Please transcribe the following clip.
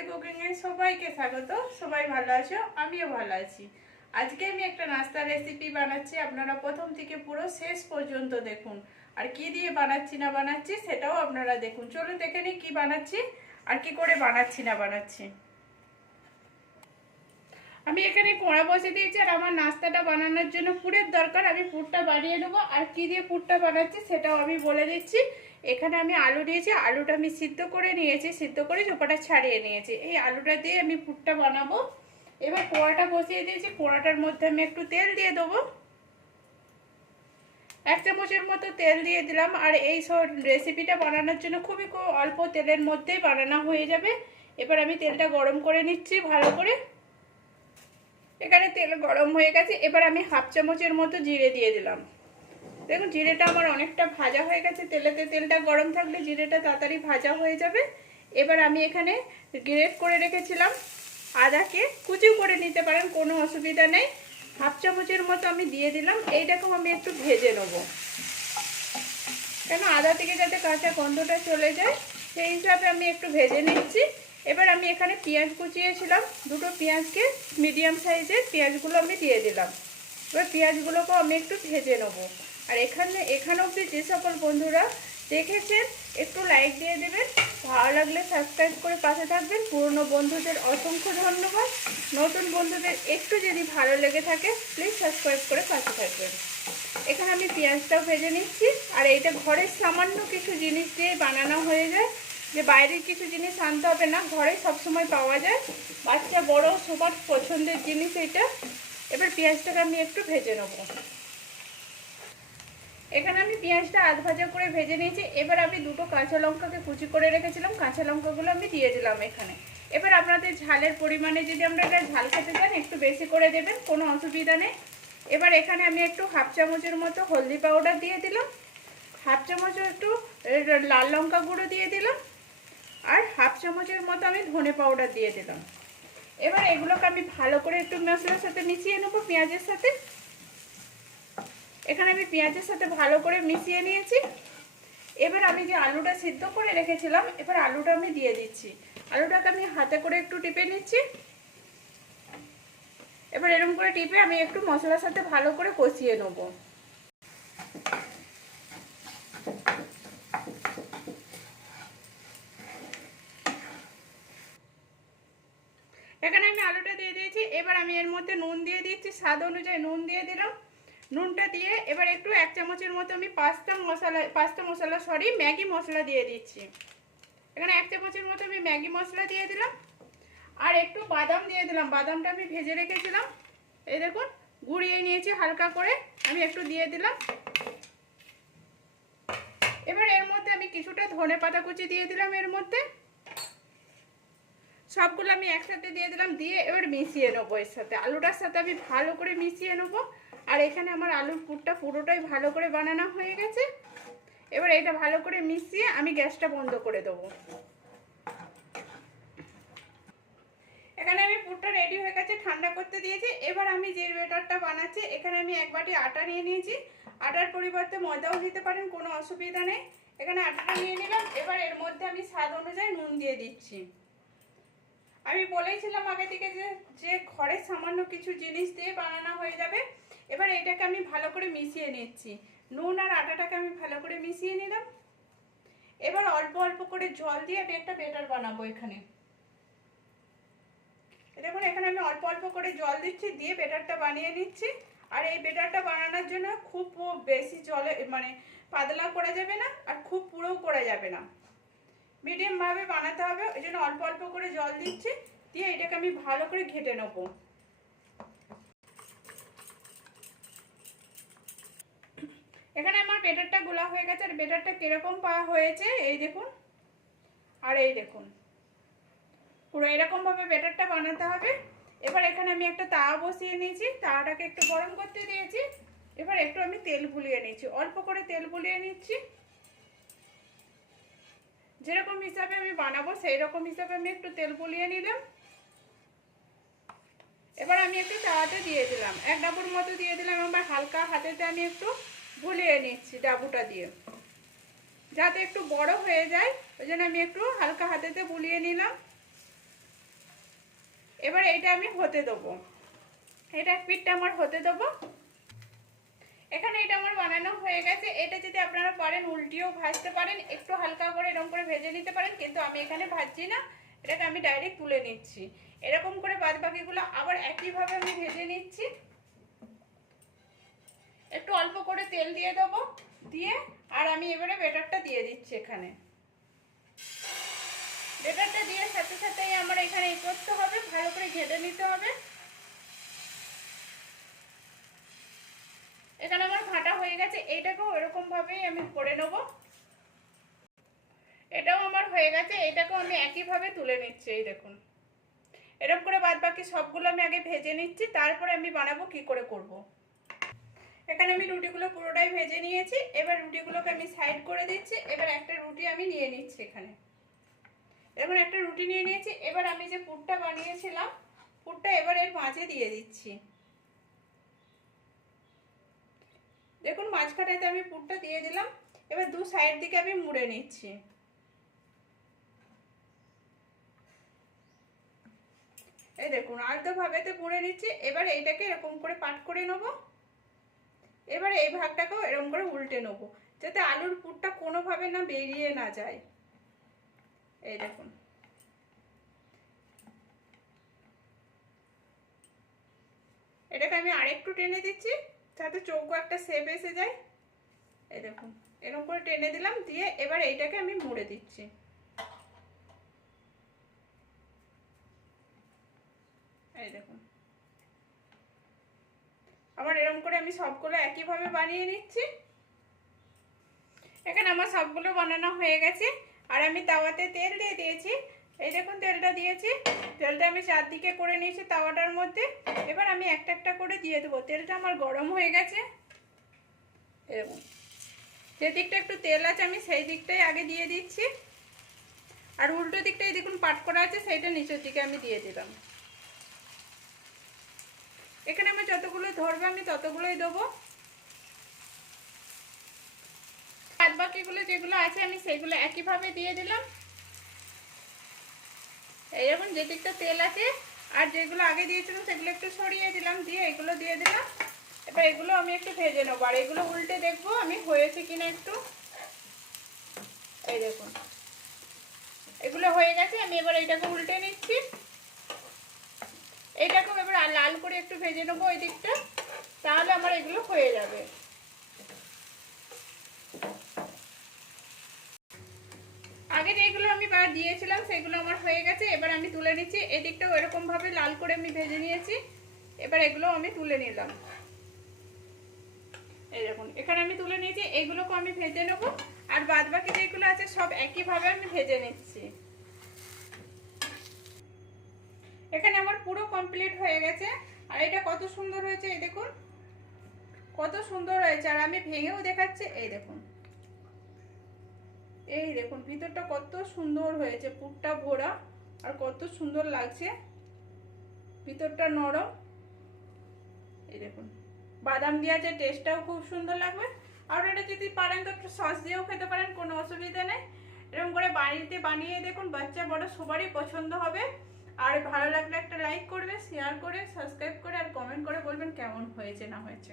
রূপালী কুকিংয়ে সবাইকে স্বাগত। সবাই ভালো আছো? আমিও ভালো আছি। আজকে আমি একটা নাস্তা রেসিপি বানাচ্ছি। আপনারা প্রথম থেকে পুরো শেষ পর্যন্ত দেখুন। আর কি দিয়ে বানাচ্ছি না বানাচ্ছি সেটাও আপনারা দেখুন। চলুন দেখে নিই কী বানাচ্ছি আর কি করে বানাচ্ছি না বানাচ্ছি। আমি এখানে কোড়া বসে দিয়েছি আর আমার নাস্তাটা বানানোর জন্য পুরের দরকার। আমি পুরটা বানিয়ে নেব। আর কি দিয়ে পুরটা বানাচ্ছি সেটাও আমি বলে দিচ্ছি। এখানে আমি আলু দিয়েছি, আলুটা আমি সিদ্ধ করে নিয়েছি, সিদ্ধ করে চোপাটা ছাড়িয়ে নিয়েছি। এই আলুটা দিয়ে আমি পুরটা বানাবো। এবার কোড়াটা বসিয়ে দিয়েছি কোড়াটার মধ্যে আমি একটু তেল দিয়ে দেবো। এক চামচের মতো তেল দিয়ে দিলাম, আর এই সব রেসিপিটা বানানোর জন্য খুবই অল্প তেলের মধ্যেই বানানো হয়ে যাবে। এবার আমি তেলটা গরম করে নিচ্ছি ভালো করে। এখানে তেল গরম হয়ে গেছে, এবার আমি হাফ চামচের মতো জিরে দিয়ে দিলাম। দেখুন, জিরেটা আমার অনেকটা ভাজা হয়ে গেছে। তেলেতে তেলটা গরম থাকলে জিরেটা তাড়াতাড়ি ভাজা হয়ে যাবে। এবার আমি এখানে গ্রেট করে রেখেছিলাম আদাকে। কুচিও করে নিতে পারেন, কোনো অসুবিধা নেই। হাফ চামচের মতো আমি দিয়ে দিলাম। এইরকম আমি একটু ভেজে নেব। কেন? আদা থেকে যাতে কাঁচা গন্ধটা চলে যায়, সেই হিসাবে আমি একটু ভেজে নিচ্ছি। এবার আমি এখানে পেঁয়াজ কুচিয়েছিলাম। দুটো পেঁয়াজকে মিডিয়াম সাইজের পেঁয়াজগুলো আমি দিয়ে দিলাম। এবার পেঁয়াজগুলোকেও আমি একটু ভেজে নেব। আর এখানে এখানে অবধি যে সকল বন্ধুরা দেখেছেন, একটু লাইক দিয়ে দেবেন। ভালো লাগলে সাবস্ক্রাইব করে পাশে থাকবেন। পুরনো বন্ধুদের অসংখ্য ধন্যবাদ। নতুন বন্ধুদের একটু যদি ভালো লেগে থাকে প্লিজ সাবস্ক্রাইব করে পাশে থাকবেন। এখানে আমি পেঁয়াজটাও ভেজে নিচ্ছি। আর এইটা ঘরের সামান্য কিছু জিনিস দিয়ে বানানো হয়ে যায়। যে বাইরের কিছু জিনিস আনতে হবে না, ঘরে সবসময় পাওয়া যায়। বাচ্চা বড় সবার পছন্দের জিনিস এটা এবার পেঁয়াজটাকে আমি একটু ভেজে নেব। এখানে আমি পেঁয়াজটা আধ ভাজা করে ভেজে নিয়েছি। এবার আমি দুটো কাঁচা লঙ্কাকে কুচি করে রেখেছিলাম। কাঁচা লঙ্কাগুলো আমি দিয়ে দিলাম এখানে। এবার আপনাদের ঝালের পরিমাণে যদি আমরা এটা ঝাল খেতে চান, একটু বেশি করে দেবেন, কোনো অসুবিধা নেই। এবার এখানে আমি একটু হাফ চামচের মতো হলদি পাউডার দিয়ে দিলাম। হাফ চামচ একটু লাল লঙ্কা গুঁড়ো দিয়ে দিলাম। আর হাফ চামচের মতো আমি ধনে পাউডার দিয়ে দিলাম। এবার এগুলোকে আমি ভালো করে একটু মশলার সাথে মিশিয়ে নেব পেঁয়াজের সাথে। এখানে আমি পেঁয়াজের সাথে ভালো করে মিশিয়ে নিয়েছি। এবার আমি যে আলুটা সিদ্ধ করে রেখেছিলাম, এবার আলুটা আমি দিয়ে দিচ্ছি। আলুটাকে আমি হাতে করে একটু টিপে নিচ্ছি। এবার এরকম করে টিপে আমি একটু মশলার সাথে ভালো করে কষিয়ে নেব। এখানে আমি আলুটা দিয়ে দিয়েছি। এবার আমি এর মধ্যে নুন দিয়ে দিচ্ছি। স্বাদ অনুযায়ী নুন দিয়ে দিলাম। নুনটা দিয়ে এবার একটু এক চামচের মতো আমি পাঁচটা মশলা পাঁচটা মশলা সরি ম্যাগি মশলা দিয়ে দিচ্ছি। এখানে এক চামচের মতো আমি ম্যাগি মশলা দিয়ে দিলাম। আর একটু বাদাম দিয়ে দিলাম। বাদামটা আমি ভেজে রেখেছিলাম। এই দেখুন, গুঁড়িয়ে নিয়েছি হালকা করে। আমি একটু দিয়ে দিলাম। এবার এর মধ্যে আমি কিছুটা ধনে পাতা কুচি দিয়ে দিলাম এর মধ্যে। সবগুলো আমি একসাথে দিয়ে দিলাম। দিয়ে এবার মিশিয়ে নেব এর সাথে। আলুটার সাথে আমি ভালো করে মিশিয়ে নেব। আর এখানে আমার আলুর পুরটা পুরোটাই ভালো করে বানানো হয়ে গেছে। এবার এটা ভালো করে মিশিয়ে আমি গ্যাসটা বন্ধ করে দেবো। এখানে আমি পুরটা রেডি হয়ে গেছে, ঠান্ডা করতে দিয়েছি। এবার আমি যে বেটারটা বানাচ্ছি, এখানে আমি এক বাটি আটা নিয়ে নিয়েছি। আটার পরিবর্তে ময়দাও দিতে পারেন, কোনো অসুবিধা নেই। এখানে আটাটা নিয়ে নিলাম, এবার এর মধ্যে আমি স্বাদ অনুযায়ী নুন দিয়ে দিচ্ছি। আমি বলেছিলাম আগে থেকে যে যে ঘরের সামান্য কিছু জিনিস দিয়ে বানানো হয়ে যাবে এবার এটাকে আমি ভালো করে মিশিয়ে নিচ্ছি। নুন আর আটাটাকে আমি ভালো করে মিশিয়ে নিলাম। এবার অল্প অল্প করে জল দিয়ে আমি একটা বেটার বানাবো এখানে। দেখুন, এখানে আমি অল্প অল্প করে জল দিচ্ছি, দিয়ে বেটারটা বানিয়ে নিচ্ছি। আর এই বেটারটা বানানোর জন্য খুব বেশি জলে মানে পাতলা করা যাবে না আর খুব পুরো করা যাবে না। মিডিয়ামভাবে বানাতে হবে, ওই জন্য অল্প অল্প করে জল দিচ্ছি, দিয়ে এটাকে আমি ভালো করে ঘেটে নেব। এখানে আমার বেটারটা গোলা হয়ে গেছে, আর বেটারটা কীরকম পাওয়া হয়েছে, এই দেখুন, আর এই দেখুন। পুরো এরকমভাবে বেটারটা বানাতে হবে। এবার এখানে আমি একটা তাওয়া বসিয়ে নিয়েছি, তাওয়াটাকে একটু গরম করতে দিয়েছি। এবার একটু আমি তেল বুলিয়ে নিচ্ছি অল্প করে তেল বুলিয়ে নিচ্ছি। যেরকম হিসাবে আমি বানাবো সেই রকম হিসাবে আমি একটু তেল বুলিয়ে নিলাম। এবার আমি একটু তাওয়াতে দিয়ে দিলাম, এক ডাবুর মতো দিয়ে দিলাম। এবার হালকা হাতেতে আমি একটু গুলিয়ে নিচ্ছি ডাবুটা দিয়ে। যাতে একটু বড় হয়ে যায়, ওই জন্য আমি একটু হালকা হাতেতে বুলিয়ে নিলাম। এবার এটা আমি হতে দেবো। এটা পিঠটা আমার হতে দেবো। এখানে এটা আমার বানানো হয়ে গেছে। এটা যদি আপনারা পারেন, উল্টিও ভাজতে পারেন, একটু হালকা করে এরকম করে ভেজে নিতে পারেন, কিন্তু আমি এখানে ভাজছি না। এটাকে আমি ডাইরেক্ট তুলে নিচ্ছি। এরকম করে বাদ বাকিগুলো আবার একইভাবে আমি ভেজে নিচ্ছি একটু অল্প করে তেল দিয়ে দেবো, দিয়ে, আর আমি এবারে বেটারটা দিয়ে দিচ্ছি এখানে। বেটারটা দিয়ে সাথে সাথেই আমার এখানে এই করতে হবে, ভালো করে ঘেটে নিতে হবে। এখানে আমার ঘাটা হয়ে গেছে, এইটাকেও এরকম ভাবেই আমি করে নেব। এটাও আমার হয়ে গেছে এটাকেও আমি একইভাবে তুলে নিচ্ছি, এই দেখুন। এরকম করে বাদ বাকি সবগুলো আমি আগে ভেজে নিচ্ছি, তারপরে আমি বানাবো কি করে করব। এখানে আমি রুটিগুলো পুরোটাই ভেজে নিয়েছি, এবার রুটিগুলোকে আমি সাইড করে দিচ্ছি, এবার একটা রুটি আমি নিয়ে নিচ্ছি এখানে। এবার একটা রুটি নিয়ে নিয়েছি, এবার আমি যে পুরটা বানিয়েছিলাম, পুরটা এবার এর মাঝে দিয়ে দিচ্ছি। দেখুন, মাঝখানেতে আমি পুরটা দিয়ে দিলাম, এবার দু সাইড দিকে আমি মুড়ে নিচ্ছি। এই দেখুন আর্ধভাবেতে মুড়ে নিচ্ছি, এবার এইটাকে এরকম করে পাট করে নেব। এবার এই ভাগটাকেও এরকম করে উল্টে নেব, যাতে আলুর পুরটা কোনোভাবে না বেরিয়ে না যায়। এই দেখুন। এটাকে আমি আরেকটু টেনে দিচ্ছি, যাতে চৌকো একটা শেপ এসে যায়। এই দেখুন এরকম করে টেনে দিলাম, দিয়ে এবার এইটাকে আমি মুড়ে দিচ্ছি। এই দেখুন। আবার এরকম করে আমি সবগুলো একইভাবে বানিয়ে নিচ্ছি। এখানে আমার সবগুলো বানানো হয়ে গেছে। আর আমি তাওয়াতে তেল দিয়ে দিয়েছি। এই দেখুন, তেলটা দিয়েছি। তেলটা আমি চারদিকে করে নিয়েছি তাওয়াটার মধ্যে। এবার আমি একটা একটা করে দিয়ে দেবো। তেলটা আমার গরম হয়ে গেছে। এরকম যে দিকটা একটু তেল আছে, আমি সেই দিকটাই আগে দিয়ে দিচ্ছি। আর উল্টো দিকটাই দেখুন, পাট করা আছে, সেইটা নিচের দিকে আমি দিয়ে দিলাম। এখানে ধরবে, আমি ততগুলোই দেবো। বাদ বাকিগুলো যেগুলো আছে, আমি সেগুলো একইভাবে দিয়ে দিলাম। এইরকম যে দিকটা তেল আছে, আর যেগুলো আগে দিয়েছিলাম, সেগুলো একটু সরিয়ে দিলাম, দিয়ে এগুলো দিয়ে দিলাম। এবার এগুলো আমি একটু ভেজে নেব, আর এগুলো উল্টে দেখব আমি হয়েছে কিনা একটু। এই দেখুন, এগুলো হয়ে গেছে, আমি এবার এটাকে উল্টে নিচ্ছি। এটাকেও এবার লাল করে একটু ভেজে নেব ওই দিকটা, তাহলে আমার এগুলো হয়ে যাবে। আগে যেগুলো আমি দিয়েছিলাম, সেগুলো আমার হয়ে গেছে, এবার আমি তুলে নিচ্ছি। এদিকটাও এরকম ভাবে লাল করে আমি ভেজে নিয়েছি, এবার এগুলো আমি তুলে নিলাম। এই দেখুন, এখানে আমি তুলে নিয়েছি এগুলোকে আমি ভেজে নেব, আর বাদ বাকি যেগুলো আছে সব একইভাবে আমি ভেজে নিচ্ছি। এখানে আমার পুরো কমপ্লিট হয়ে গেছে। আর এটা কত সুন্দর হয়েছে, এই দেখুন। কত সুন্দর হয়েছে, আর আমি ভেঙেও দেখাচ্ছি, এই দেখুন। এই দেখুন, ভিতরটা কত সুন্দর হয়েছে, পুরটা ভোরা, আর কত সুন্দর লাগছে। ভিতরটা নরম। এই দেখুন, বাদাম দিয়ে আছে টেস্টটাও খুব সুন্দর লাগবে। আর এটা যদি পারেন তো একটু সস দিয়েও খেতে পারেন, কোনো অসুবিধা নেই। এরকম করে বাড়িতে বানিয়ে দেখুন, বাচ্চা বড় সবারই পছন্দ হবে। আর ভালো লাগলে একটা লাইক করবে শেয়ার করে সাবস্ক্রাইব করে আর কমেন্ট করে বলবেন কেমন হয়েছে, না হয়েছে।